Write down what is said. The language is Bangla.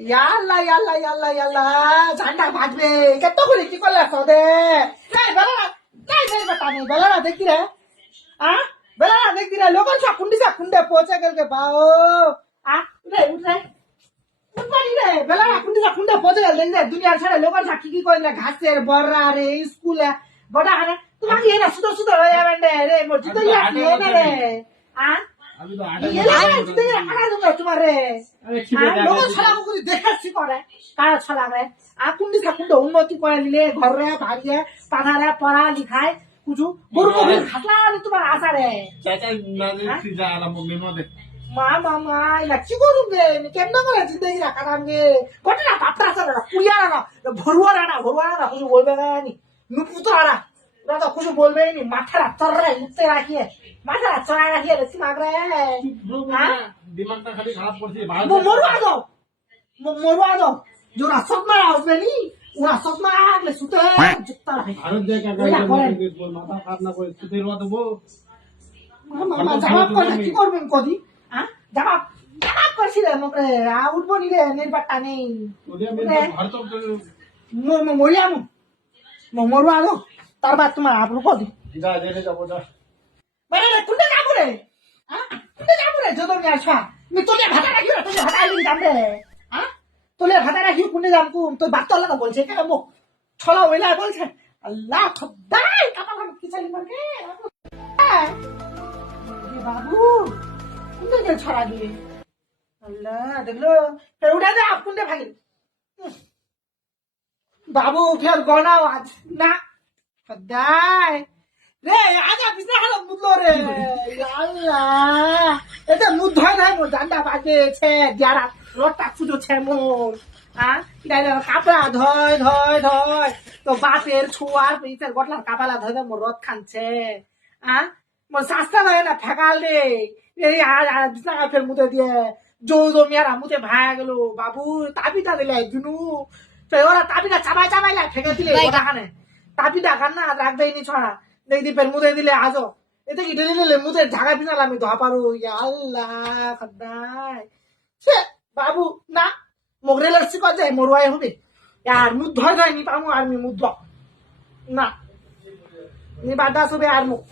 ইয়াল্লা ইয়াল্লা ইয়াল্লা ইয়াল্লা ঝান্ডা ভাজবে কত করে কি করলে সদে বেলা না দেখি রে বেলা না দেখি রে লোক কুন্ডে পৌঁছে গেল কে বাও উঠে উঠে উঠবানি রে বেলা না কুন্ডে পৌঁছে গেল দেখি রে দুনিয়ার ছেড়ে লোকের সাক্ষী কি কইলে ঘাসের বড়া রে স্কুলে বড়া হারে তোমাকে এ না সুতো সুতো হয়ে যাবেন রে মসজিদ রে আমি তো আটা তোমারে দেখাচ্ছি করে কারা ছলাবে আর কুন্ডি ঠাকুন্ড উন্নতি করে নিলে ঘরে ভারিয়ে পাঠারে পড়া লিখায় কুছু গরু বকরি খাসলা তোমার আশা রে মা মামা এলা কি করবে কেমন করে জিন্দগি রাখা নামগে কত না পাপড়া আছে না কুড়িয়া না ভরুয়া না কিছু বলবে না নুপুতরা ওরা তো কিছু বলবে নি মাথাটা চড়াই উঠতে রাখিয়ে মাথাটা চড়াই রাখিয়ে রে মাগ রে দিমাগটা খালি খারাপ করছে মরুয়া দো জোরা সদমা আসবে নি ওরা সদমা আসলে সুতে জুতা রাখে ভারত জায়গা মাথা খারাপ না করে সুতে রোয়া দেবো মামা জবাব করে কি করবেন কদি জবাব করছি রে মকরে উঠবো নি রে নির্বাচটা নেই মরুয়া দো তার বাদ তোমার আপরু কদি যাবো যা কুন্ডে যাবো রে কুন্ডে যাবো রে যদন আসা আমি তোলে ভাতা রাখি তোলে ভাতা আইলি যাবে তোলে ভাতা রাখি কুন্ডে যাম কুম তোর বাত আল্লাহ বলছে কেন মুখ ছলা ওইলা বলছে আল্লাহ খোদাই কাপা ভাব কি চালি মারকে বাবু কুন্ডে গেল ছড়া দিয়ে আল্লাহ দেখলো ফের উঠা দে আপ কুন্ডে ভাগি বাবু ফের গনাও আজ না খোদাই রে আগা বিছনা হালা মুদলো রে আল্লাহ এটা মুদ ধয় নাই মো জান্ডা বাজেছে যারা রটা ফুটোছে মোর ইদাইলে কাপড়া ধয় তো বাপের ছোয়ার পিছের গটলার কাপালা ধয় মোর রথ খানছে মোর শাস্তা হয় না ফেকাল রে এই বিছনা ফের মুদে দিয়ে জো মিয়ারা মুদে ভায়া গেল বাবু তাবিটা দিলে দুনু ওরা তাবিটা চাবাই ফেকে দিলে ওটা খানে তাবিটা খান না রাখবে নি ছড়া দেখি ফের মুদে দিলে আজো এতে কি ঢেলে দিলে মুদের ঝাগা পিনাল আমি ধোয়া পারো আল্লাহ খদ্দাই সে বাবু না মোগরে লড়ছি কত মরুয়াই হবে আর মুদ ধর নি পামু আর মি মুদ না নি বাদাস হবে আর মুখ